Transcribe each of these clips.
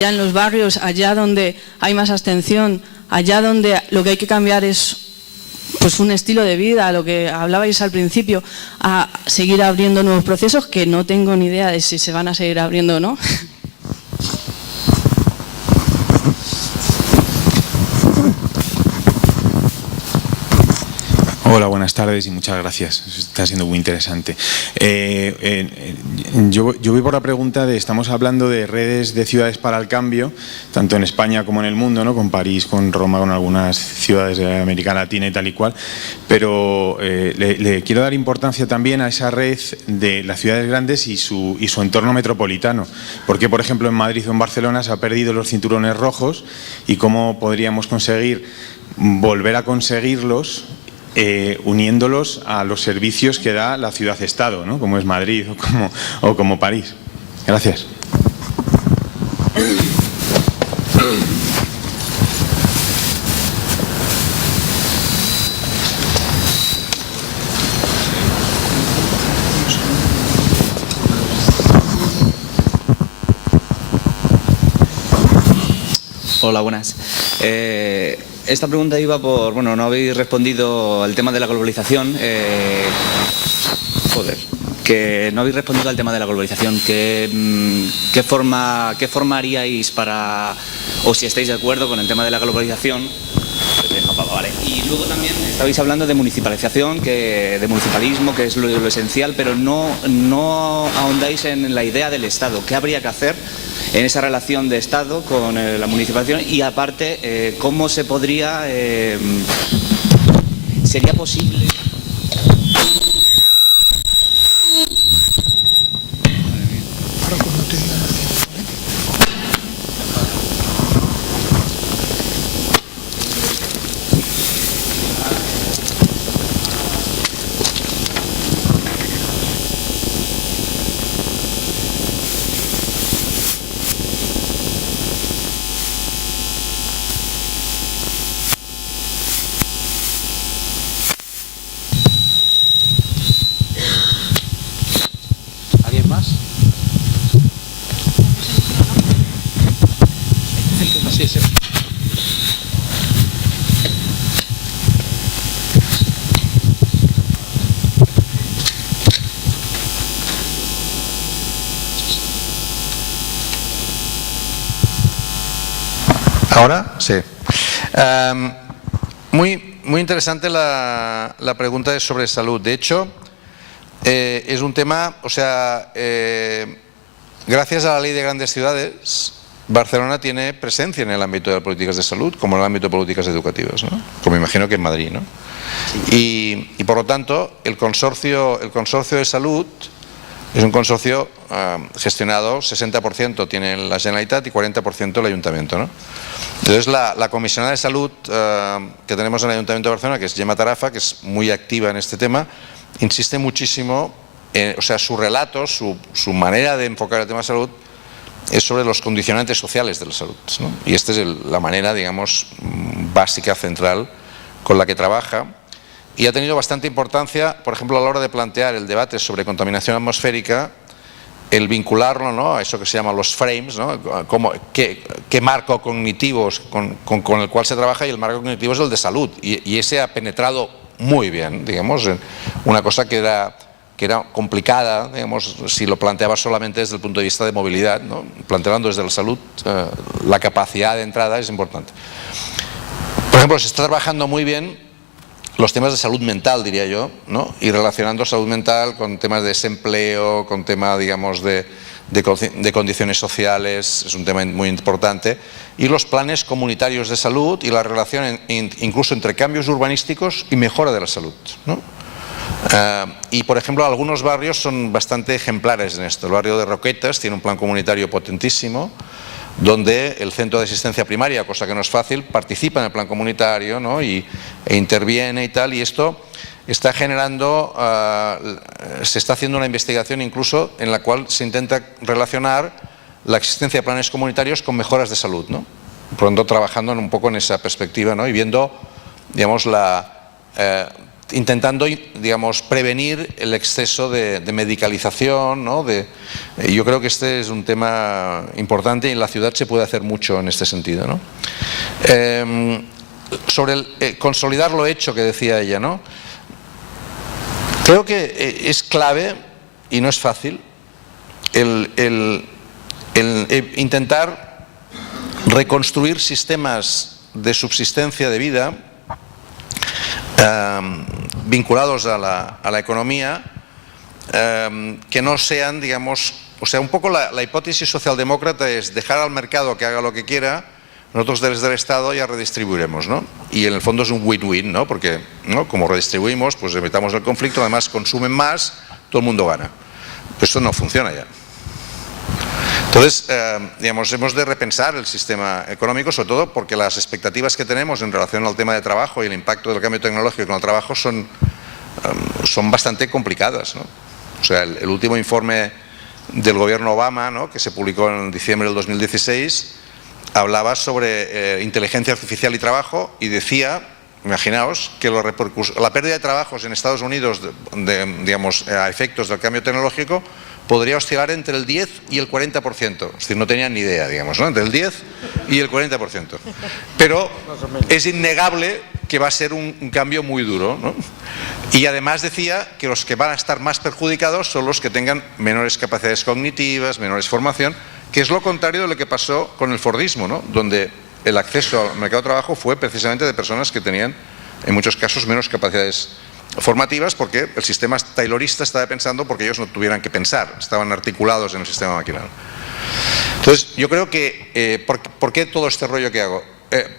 allá en los barrios, allá donde hay más abstención, allá donde lo que hay que cambiar es pues un estilo de vida, lo que hablabais al principio, a seguir abriendo nuevos procesos que no tengo ni idea de si se van a seguir abriendo o no. Hola, buenas tardes y muchas gracias. Está siendo muy interesante. Yo voy por la pregunta de, estamos hablando de redes de ciudades para el cambio, tanto en España como en el mundo, ¿no? Con París, con Roma, con algunas ciudades de América Latina y tal y cual, pero le quiero dar importancia también a esa red de las ciudades grandes y su entorno metropolitano. Porque, por ejemplo, en Madrid o en Barcelona se han perdido los cinturones rojos y cómo podríamos conseguir volver a conseguirlos uniéndolos a los servicios que da la ciudad-estado, ¿no? Como es Madrid o como París. Gracias. Hola, buenas. Esta pregunta iba por... Bueno, no habéis respondido al tema de la globalización. Que no habéis respondido al tema de la globalización. ¿Qué forma haríais para... o si estáis de acuerdo con el tema de la globalización? Vale. Y luego también estabais hablando de municipalización, de municipalismo, que es lo esencial, pero no ahondáis en la idea del Estado. ¿Qué habría que hacer en esa relación de Estado con la municipalización? Y aparte, ¿cómo se podría... ¿sería posible? ¿Alguien más? Sí. ¿Ahora? Sí. Muy interesante la pregunta es sobre salud. De hecho, es un tema, gracias a la ley de grandes ciudades, Barcelona tiene presencia en el ámbito de las políticas de salud, como en el ámbito de políticas educativas, ¿no? Como imagino que en Madrid, ¿no? Y por lo tanto, el consorcio de salud es un consorcio gestionado, 60% tiene la Generalitat y 40% el Ayuntamiento, ¿no? Entonces la comisionada de salud que tenemos en el Ayuntamiento de Barcelona, que es Gemma Tarafa, que es muy activa en este tema, insiste muchísimo, su relato, su manera de enfocar el tema de salud es sobre los condicionantes sociales de la salud, ¿no? Y esta es la manera, digamos, básica, central, con la que trabaja. Y ha tenido bastante importancia, por ejemplo, a la hora de plantear el debate sobre contaminación atmosférica, el vincularlo, ¿no?, a eso que se llama los frames, ¿no? Qué marco cognitivo con el cual se trabaja, y el marco cognitivo es el de salud. Y ese ha penetrado muy bien, digamos, en una cosa que era complicada, digamos, si lo planteaba solamente desde el punto de vista de movilidad, ¿no? Planteando desde la salud, la capacidad de entrada es importante. Por ejemplo, se está trabajando muy bien los temas de salud mental, diría yo, ¿no? Y relacionando salud mental con temas de desempleo, con temas, digamos, de condiciones sociales, es un tema muy importante. Y los planes comunitarios de salud y la relación incluso entre cambios urbanísticos y mejora de la salud, ¿no? Y por ejemplo, algunos barrios son bastante ejemplares en esto. El barrio de Roquetas tiene un plan comunitario potentísimo, donde el centro de asistencia primaria, cosa que no es fácil, participa en el plan comunitario, ¿no? E interviene y tal, y esto está generando, se está haciendo una investigación incluso en la cual se intenta relacionar la existencia de planes comunitarios con mejoras de salud, ¿no? Por lo tanto, trabajando un poco en esa perspectiva, ¿no? Y viendo, digamos, intentando, digamos, prevenir el exceso de medicalización, ¿no? Yo creo que este es un tema importante y en la ciudad se puede hacer mucho en este sentido, ¿no? Sobre consolidar lo hecho que decía ella, ¿no? Creo que es clave y no es fácil el intentar reconstruir sistemas de subsistencia de vida vinculados a la economía que no sean, digamos, o sea, un poco la hipótesis socialdemócrata es dejar al mercado que haga lo que quiera, nosotros desde el Estado ya redistribuiremos, ¿no? Y en el fondo es un win-win, ¿no? Porque, ¿no?, como redistribuimos, pues evitamos el conflicto, además consumen más, todo el mundo gana. Pues eso no funciona ya. Entonces, digamos, hemos de repensar el sistema económico, sobre todo porque las expectativas que tenemos en relación al tema de trabajo y el impacto del cambio tecnológico en el trabajo son bastante complicadas, ¿no? O sea, el último informe del gobierno Obama, ¿no?, que se publicó en diciembre del 2016, hablaba sobre inteligencia artificial y trabajo y decía, imaginaos, que la pérdida de trabajos en Estados Unidos, digamos, a efectos del cambio tecnológico, podría oscilar entre el 10 y el 40%. Es decir, no tenían ni idea, digamos, ¿no? Entre el 10 y el 40%. Pero es innegable que va a ser un cambio muy duro, ¿no? Y además decía que los que van a estar más perjudicados son los que tengan menores capacidades cognitivas, menores formación, que es lo contrario de lo que pasó con el Fordismo, ¿no? Donde el acceso al mercado de trabajo fue precisamente de personas que tenían, en muchos casos, menos capacidades formativas, porque el sistema taylorista estaba pensando porque ellos no tuvieran que pensar, estaban articulados en el sistema maquinal. Entonces, yo creo que, ¿por qué todo este rollo que hago?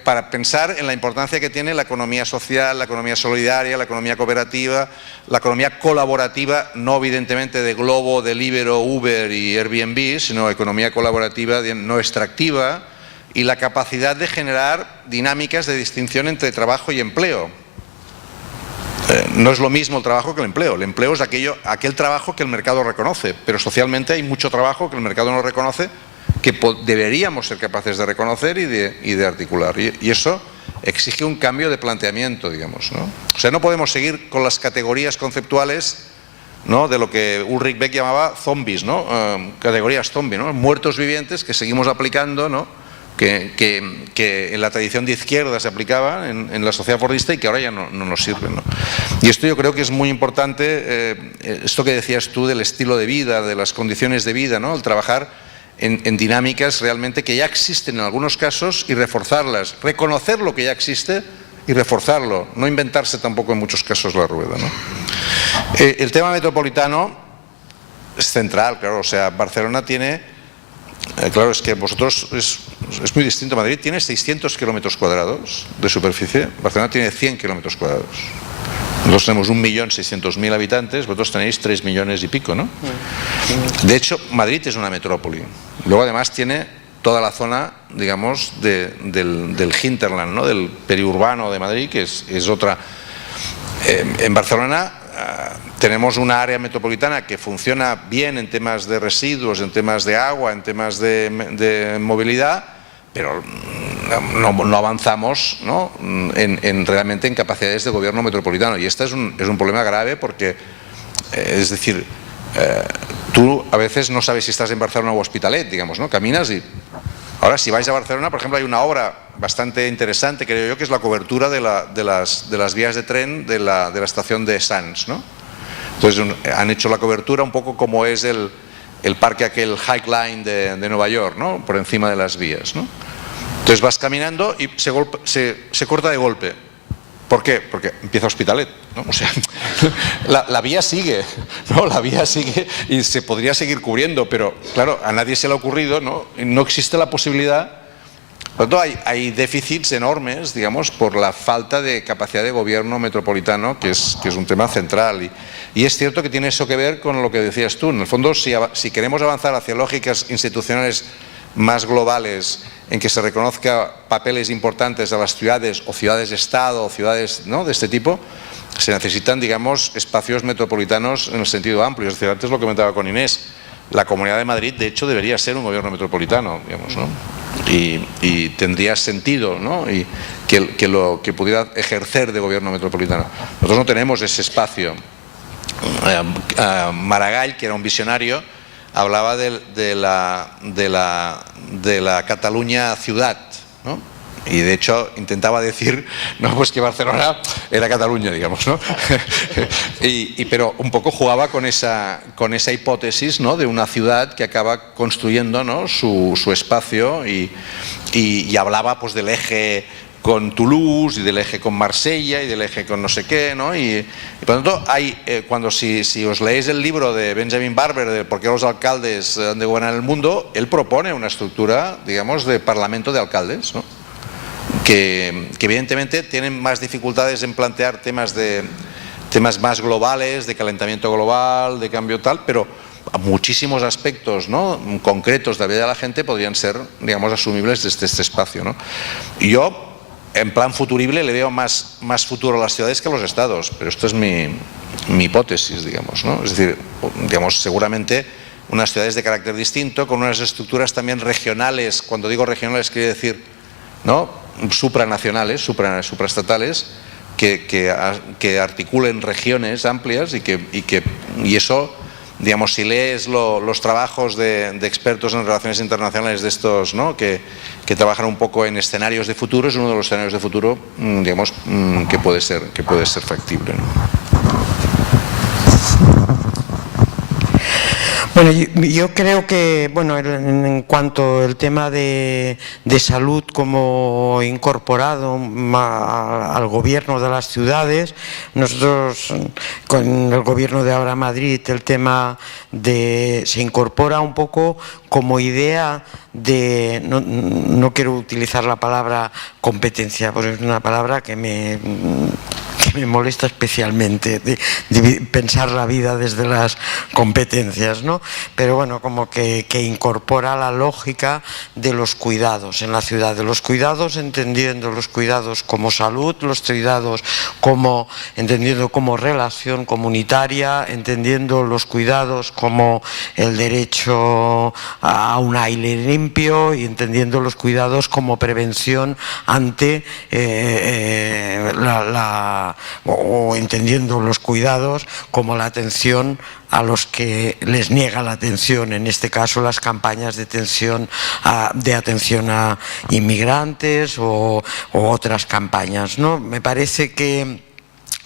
Para pensar en la importancia que tiene la economía social, la economía solidaria, la economía cooperativa, la economía colaborativa, no evidentemente de Globo, Deliveroo, Uber y Airbnb, sino economía colaborativa no extractiva, y la capacidad de generar dinámicas de distinción entre trabajo y empleo. No es lo mismo el trabajo que el empleo. El empleo es aquel trabajo que el mercado reconoce, pero socialmente hay mucho trabajo que el mercado no reconoce, que deberíamos ser capaces de reconocer y de articular. Y eso exige un cambio de planteamiento, digamos, ¿no? O sea, no podemos seguir con las categorías conceptuales, ¿no?, de lo que Ulrich Beck llamaba zombies, ¿no? Categorías zombie, ¿no? Muertos vivientes que seguimos aplicando, ¿no?, que en la tradición de izquierda se aplicaba en la sociedad fordista y que ahora ya no nos sirven, ¿no? Y esto yo creo que es muy importante, esto que decías tú del estilo de vida, de las condiciones de vida, ¿no?, el trabajar en dinámicas realmente que ya existen en algunos casos y reforzarlas, reconocer lo que ya existe y reforzarlo, no inventarse tampoco en muchos casos la rueda, ¿no? El tema metropolitano es central, claro, o sea, Barcelona tiene... Claro, es que vosotros es muy distinto. Madrid tiene 600 kilómetros cuadrados de superficie, Barcelona tiene 100 kilómetros cuadrados. Nosotros tenemos 1.600.000 habitantes, vosotros tenéis 3 millones y pico, ¿no? De hecho, Madrid es una metrópoli. Luego además tiene toda la zona, digamos, del hinterland, ¿no?, del periurbano de Madrid, que es otra. En Barcelona tenemos una área metropolitana que funciona bien en temas de residuos, en temas de agua, en temas de movilidad, pero no avanzamos, ¿no?, realmente en capacidades de gobierno metropolitano. Y este es un problema grave porque, es decir, tú a veces no sabes si estás en Barcelona o Hospitalet, digamos, ¿no? Caminas y... Ahora, si vais a Barcelona, por ejemplo, hay una obra bastante interesante, creo yo, que es la cobertura de las vías de tren de la estación de Sants, ¿no? Entonces, han hecho la cobertura un poco como es el parque aquel High Line de Nueva York, ¿no?, por encima de las vías, ¿no? Entonces vas caminando y se corta de golpe. ¿Por qué? Porque empieza Hospitalet, ¿no? O sea, la vía sigue, ¿no? La vía sigue y se podría seguir cubriendo, pero claro, a nadie se le ha ocurrido, ¿no? No existe la posibilidad. Por lo tanto, hay déficits enormes, digamos, por la falta de capacidad de gobierno metropolitano, que es un tema central. Y es cierto que tiene eso que ver con lo que decías tú. En el fondo, si queremos avanzar hacia lógicas institucionales más globales, en que se reconozca papeles importantes a las ciudades o ciudades-estado o ciudades, ¿no?, de este tipo, se necesitan, digamos, espacios metropolitanos en el sentido amplio. Es decir, antes lo comentaba con Inés, la Comunidad de Madrid, de hecho, debería ser un gobierno metropolitano, digamos, ¿no? y tendría sentido, ¿no? Y que pudiera ejercer de gobierno metropolitano. Nosotros no tenemos ese espacio. Maragall, que era un visionario, hablaba de la Cataluña ciudad, ¿no? Y de hecho intentaba decir, no, pues que Barcelona era Cataluña, digamos, ¿no? Pero un poco jugaba con esa hipótesis, ¿no? De una ciudad que acaba construyendo, ¿no? su espacio y hablaba pues del eje con Toulouse y del eje con Marsella y del eje con no sé qué, ¿no? Y por lo tanto, si os leéis el libro de Benjamin Barber de ¿Por qué los alcaldes han de gobernar el mundo?, él propone una estructura, digamos, de parlamento de alcaldes, ¿no? Que evidentemente tienen más dificultades en plantear temas más globales, de calentamiento global, de cambio tal, pero muchísimos aspectos, ¿no? concretos de la vida de la gente podrían ser, digamos, asumibles desde este espacio, ¿no? Y yo, en plan futurible, le veo más futuro a las ciudades que a los estados, pero esto es mi hipótesis, digamos, ¿no? Es decir, digamos, seguramente unas ciudades de carácter distinto, con unas estructuras también regionales. Cuando digo regionales quiere decir, ¿no?, supranacionales, supraestatales, que articulen regiones amplias y eso, digamos, si lees los trabajos de expertos en relaciones internacionales de estos, ¿no?, que trabajan un poco en escenarios de futuro, es uno de los escenarios de futuro, digamos, que puede ser factible, ¿no? Bueno, yo creo que, bueno, en cuanto al tema de salud como incorporado al gobierno de las ciudades, nosotros con el gobierno de ahora Madrid el tema se incorpora un poco como idea de, no quiero utilizar la palabra competencia, porque es una palabra que me molesta especialmente, de pensar la vida desde las competencias, ¿no? Pero bueno, como que incorpora la lógica de los cuidados en la ciudad, de los cuidados, entendiendo los cuidados como salud, los cuidados entendiendo como relación comunitaria, entendiendo los cuidados como el derecho a un aire limpio y entendiendo los cuidados como prevención ante o entendiendo los cuidados como la atención a los que les niega la atención, en este caso las campañas de atención a inmigrantes o otras campañas, ¿no? Me parece que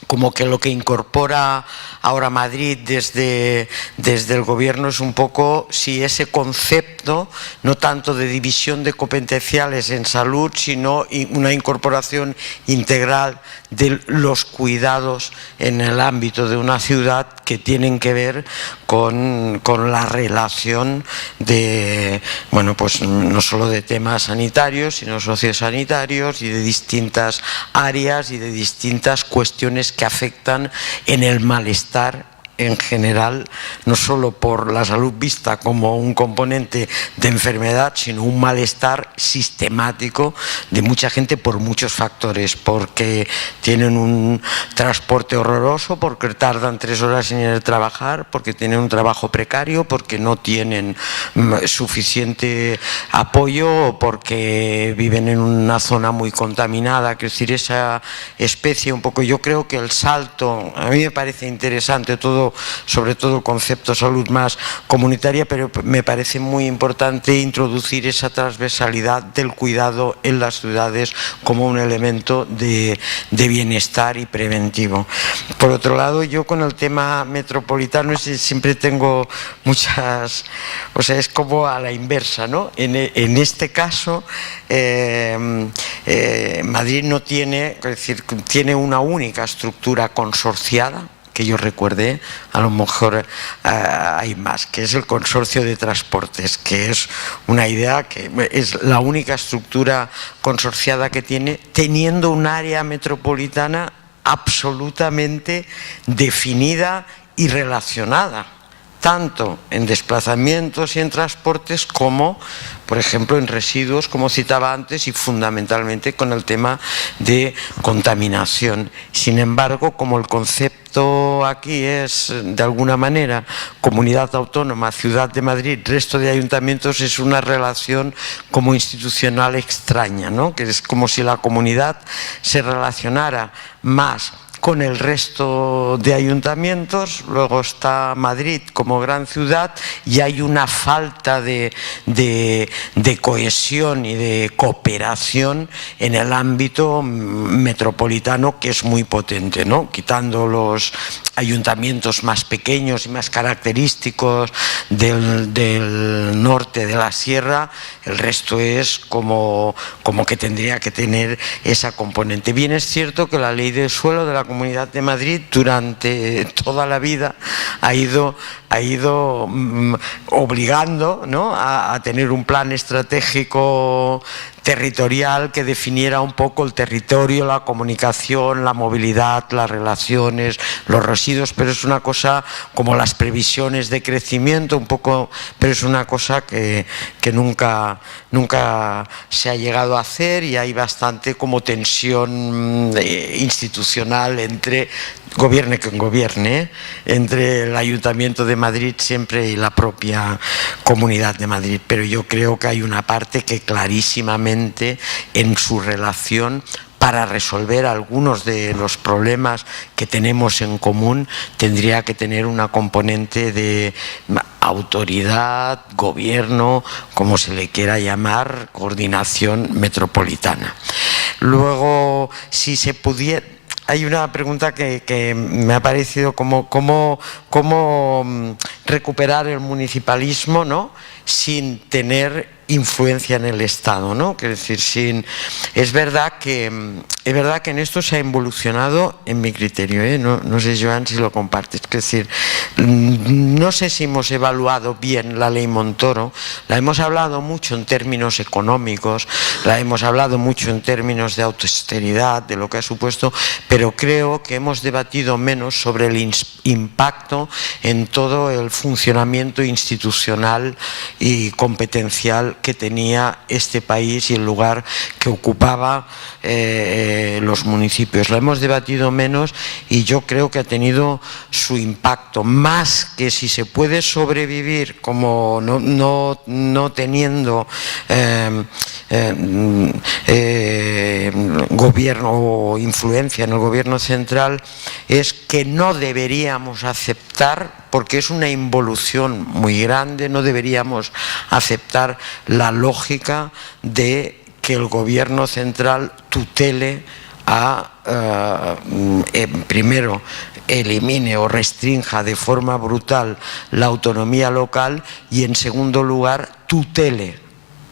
como que lo que incorpora ahora Madrid desde el gobierno es un poco si ese concepto, no tanto de división de competenciales en salud, sino una incorporación integral de los cuidados en el ámbito de una ciudad que tienen que ver con la relación de, bueno, pues no solo de temas sanitarios, sino sociosanitarios y de distintas áreas y de distintas cuestiones que afectan en el malestar en general, no solo por la salud vista como un componente de enfermedad, sino un malestar sistemático de mucha gente por muchos factores, porque tienen un transporte horroroso, porque tardan 3 horas en ir a trabajar, porque tienen un trabajo precario, porque no tienen suficiente apoyo o porque viven en una zona muy contaminada. Es decir, esa especie un poco, yo creo que el salto, a mí me parece interesante todo, sobre todo el concepto salud más comunitaria, pero me parece muy importante introducir esa transversalidad del cuidado en las ciudades como un elemento de bienestar y preventivo. Por otro lado, yo con el tema metropolitano siempre tengo muchas, o sea, es como a la inversa, ¿no? En este caso, Madrid no tiene, es decir, tiene una única estructura consorciada, que yo recuerde, a lo mejor hay más, que es el consorcio de transportes, que es una idea que es la única estructura consorciada que tiene, teniendo un área metropolitana absolutamente definida y relacionada. tanto en desplazamientos y en transportes como, por ejemplo, en residuos, como citaba antes, y fundamentalmente con el tema de contaminación. Sin embargo, como el concepto aquí es, de alguna manera, comunidad autónoma, Ciudad de Madrid, resto de ayuntamientos, es una relación como institucional extraña, ¿no? Que es como si la comunidad se relacionara más con el resto de ayuntamientos, luego está Madrid como gran ciudad y hay una falta de cohesión y de cooperación en el ámbito metropolitano, que es muy potente, ¿no? Quitando los ayuntamientos más pequeños y más característicos del norte de la sierra, el resto es como que tendría que tener esa componente. Bien es cierto que la ley del suelo de la Comunidad de Madrid durante toda la vida ha ido obligando, ¿no?, a tener un plan estratégico territorial que definiera un poco el territorio, la comunicación, la movilidad, las relaciones, los residuos, pero es una cosa como las previsiones de crecimiento, un poco, pero es una cosa que nunca se ha llegado a hacer, y hay bastante como tensión institucional entre gobierne quien gobierne, entre el Ayuntamiento de Madrid siempre y la propia Comunidad de Madrid. Pero yo creo que hay una parte que clarísimamente en su relación, para resolver algunos de los problemas que tenemos en común, tendría que tener una componente de autoridad, gobierno, como se le quiera llamar, coordinación metropolitana. Luego, si se pudiera... Hay una pregunta que me ha parecido cómo recuperar el municipalismo, ¿no?, sin tener influencia en el Estado, ¿no? Quiero decir, es verdad que en esto se ha evolucionado, en mi criterio, no sé, Joan, si lo compartes. Es decir, no sé si hemos evaluado bien la ley Montoro. La hemos hablado mucho en términos económicos, la hemos hablado mucho en términos de austeridad, de lo que ha supuesto, pero creo que hemos debatido menos sobre el impacto en todo el funcionamiento institucional y competencial que tenía este país y el lugar que ocupaba los municipios. Lo hemos debatido menos y yo creo que ha tenido su impacto, más que si se puede sobrevivir como no teniendo gobierno o influencia en el gobierno central, es que no deberíamos aceptar, porque es una involución muy grande, no deberíamos aceptar la lógica de que el gobierno central tutele primero elimine o restrinja de forma brutal la autonomía local y, en segundo lugar, tutele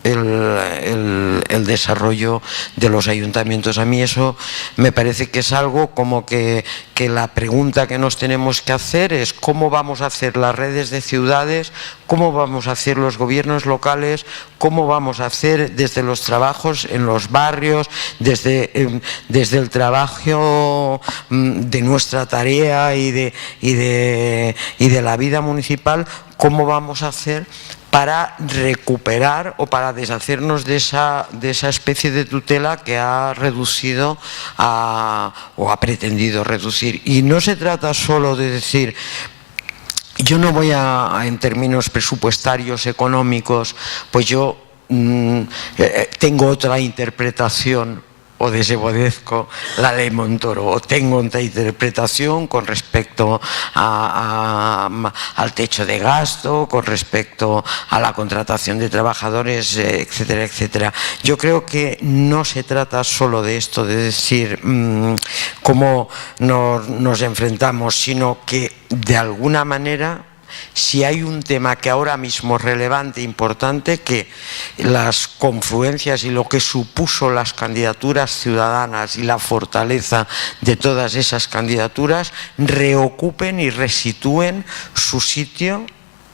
el desarrollo de los ayuntamientos. A mí eso me parece que es algo como que la pregunta que nos tenemos que hacer es cómo vamos a hacer las redes de ciudades, cómo vamos a hacer los gobiernos locales, cómo vamos a hacer desde los trabajos en los barrios, desde el trabajo de nuestra tarea y de la vida municipal, cómo vamos a hacer para recuperar o para deshacernos de esa especie de tutela que ha reducido o ha pretendido reducir. Y no se trata solo de decir, yo no voy en términos presupuestarios, económicos, pues yo tengo otra interpretación o desobedezco la ley Montoro, o tengo otra interpretación con respecto al techo de gasto, con respecto a la contratación de trabajadores, etcétera, etcétera. Yo creo que no se trata solo de esto, de decir cómo nos enfrentamos, sino que de alguna manera, si hay un tema que ahora mismo es relevante, importante, que las confluencias y lo que supuso las candidaturas ciudadanas y la fortaleza de todas esas candidaturas reocupen y resitúen su sitio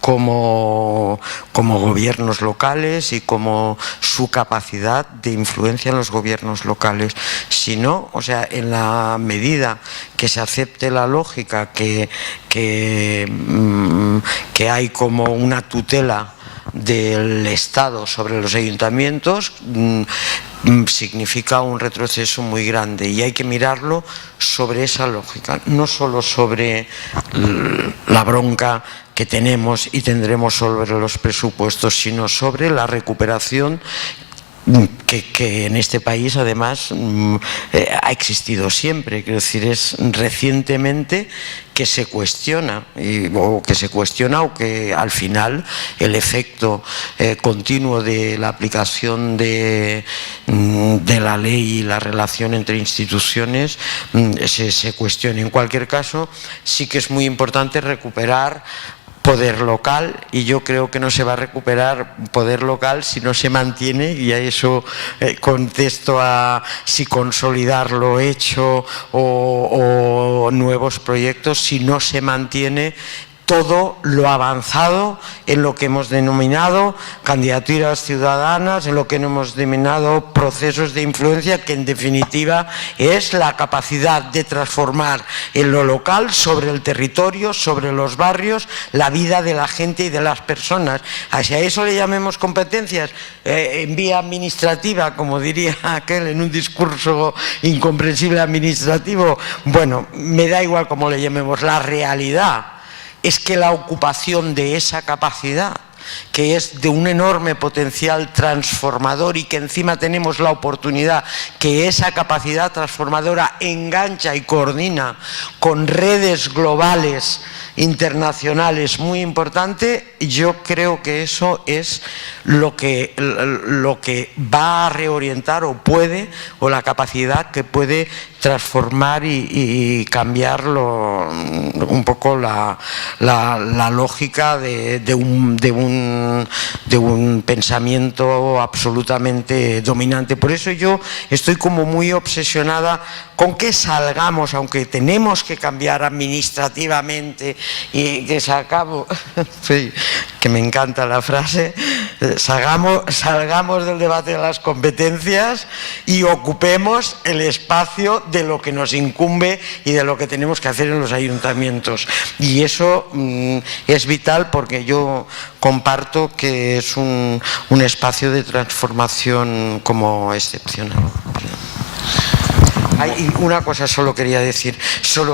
como gobiernos locales y como su capacidad de influencia en los gobiernos locales. Si no, o sea, en la medida que se acepte la lógica que hay como una tutela del Estado sobre los ayuntamientos, significa un retroceso muy grande, y hay que mirarlo sobre esa lógica, no solo sobre la bronca que tenemos y tendremos sobre los presupuestos, sino sobre la recuperación que en este país además ha existido siempre. Quiero decir, es recientemente que se cuestiona, o que al final el efecto continuo de la aplicación de la ley y la relación entre instituciones se cuestione. En cualquier caso, sí que es muy importante recuperar poder local, y yo creo que no se va a recuperar poder local si no se mantiene, y a eso contesto a si consolidar lo hecho o nuevos proyectos, si no se mantiene todo lo avanzado en lo que hemos denominado candidaturas ciudadanas, en lo que hemos denominado procesos de influencia, que en definitiva es la capacidad de transformar en lo local, sobre el territorio, sobre los barrios, la vida de la gente y de las personas. Hacia eso le llamemos competencias en vía administrativa, como diría aquel en un discurso incomprensible administrativo. Bueno, me da igual cómo le llamemos, la realidad es que la ocupación de esa capacidad, que es de un enorme potencial transformador, y que encima tenemos la oportunidad que esa capacidad transformadora engancha y coordina con redes globales internacionales muy importante, yo creo que eso es lo que va a reorientar o la capacidad que puede transformar y cambiar un poco la lógica de un pensamiento absolutamente dominante. Por eso yo estoy como muy obsesionada con que salgamos, aunque tenemos que cambiar administrativamente, y que sí, que me encanta la frase, salgamos del debate de las competencias y ocupemos el espacio de lo que nos incumbe y de lo que tenemos que hacer en los ayuntamientos. Y eso es vital, porque yo comparto que es un espacio de transformación como excepcional. Y una cosa solo quería decir,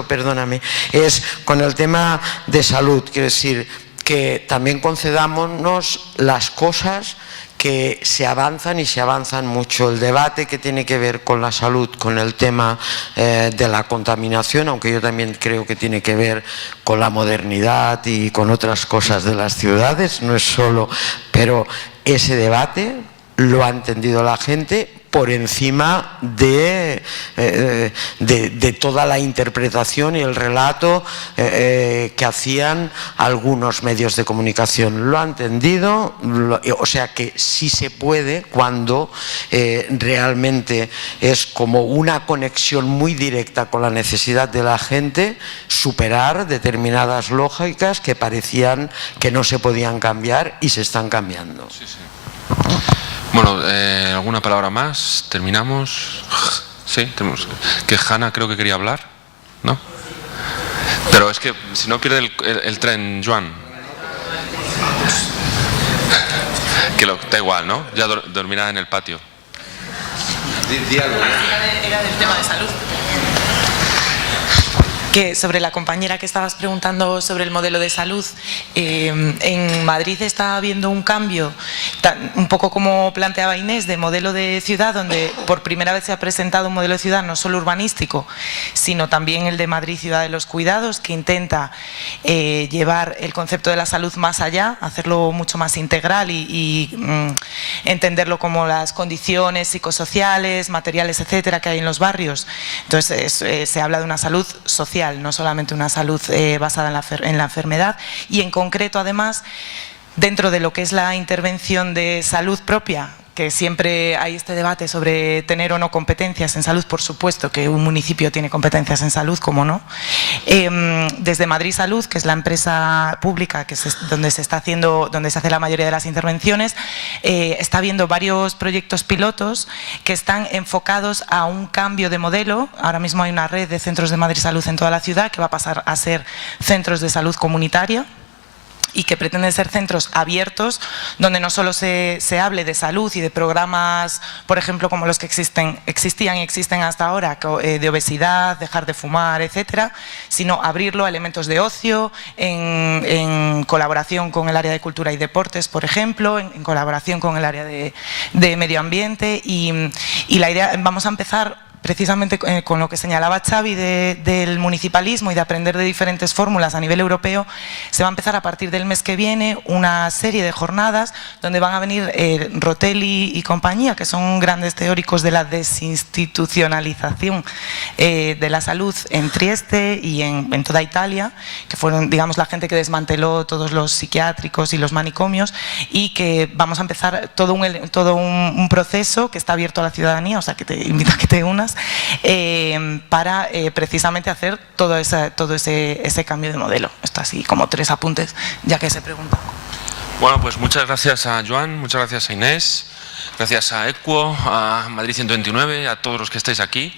perdóname, es con el tema de salud. Quiero decir que también concedámonos las cosas que se avanzan, y se avanzan mucho. El debate que tiene que ver con la salud, con el tema de la contaminación, aunque yo también creo que tiene que ver con la modernidad y con otras cosas de las ciudades, no es solo, pero ese debate lo ha entendido la gente por encima de toda la interpretación y el relato que hacían algunos medios de comunicación. Lo ha entendido, o sea que sí se puede, cuando realmente es como una conexión muy directa con la necesidad de la gente, superar determinadas lógicas que parecían que no se podían cambiar y se están cambiando. Sí, sí. Bueno, ¿alguna palabra más? ¿Terminamos? Sí, tenemos. Que Hanna creo que quería hablar, ¿no? Pero es que si no pierde el tren, Joan. Que da igual, ¿no? Ya dormirá en el patio. Era del tema de salud. Que sobre la compañera que estabas preguntando sobre el modelo de salud, en Madrid está habiendo un cambio, un poco como planteaba Inés, de modelo de ciudad, donde por primera vez se ha presentado un modelo de ciudad no solo urbanístico, sino también el de Madrid Ciudad de los Cuidados, que intenta llevar el concepto de la salud más allá, hacerlo mucho más integral y entenderlo como las condiciones psicosociales, materiales, etcétera, que hay en los barrios. Entonces se habla de una salud social, no solamente una salud basada en la enfermedad, y en concreto además dentro de lo que es la intervención de salud propia, que siempre hay este debate sobre tener o no competencias en salud. Por supuesto que un municipio tiene competencias en salud, ¿cómo no? Desde Madrid Salud, que es la empresa pública donde se hace la mayoría de las intervenciones, está habiendo varios proyectos pilotos que están enfocados a un cambio de modelo. Ahora mismo hay una red de centros de Madrid Salud en toda la ciudad que va a pasar a ser centros de salud comunitaria, y que pretenden ser centros abiertos donde no solo se hable de salud y de programas, por ejemplo, como los que existían y existen hasta ahora, de obesidad, dejar de fumar, etcétera, sino abrirlo a elementos de ocio, en colaboración con el área de cultura y deportes, por ejemplo, en colaboración con el área de medio ambiente, y la idea, vamos a empezar precisamente con lo que señalaba Xavi del municipalismo y de aprender de diferentes fórmulas a nivel europeo. Se va a empezar a partir del mes que viene una serie de jornadas donde van a venir Rotelli y compañía, que son grandes teóricos de la desinstitucionalización de la salud en Trieste y en toda Italia, que fueron, digamos, la gente que desmanteló todos los psiquiátricos y los manicomios, y que vamos a empezar todo un proceso que está abierto a la ciudadanía, o sea, que te invito a que te unas, para precisamente hacer todo ese cambio de modelo. Esto así como 3 apuntes, ya que se pregunta. Bueno, pues muchas gracias a Joan, muchas gracias a Inés, gracias a Equo, a Madrid 129, a todos los que estáis aquí.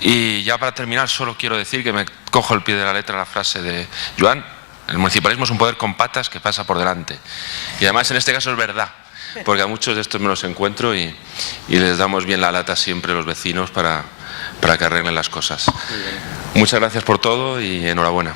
Y ya para terminar, solo quiero decir que me cojo el pie de la letra la frase de Joan: el municipalismo es un poder con patas que pasa por delante. Y además en este caso es verdad, porque a muchos de estos me los encuentro y les damos bien la lata siempre los vecinos para que arreglen las cosas. Muchas gracias por todo y enhorabuena.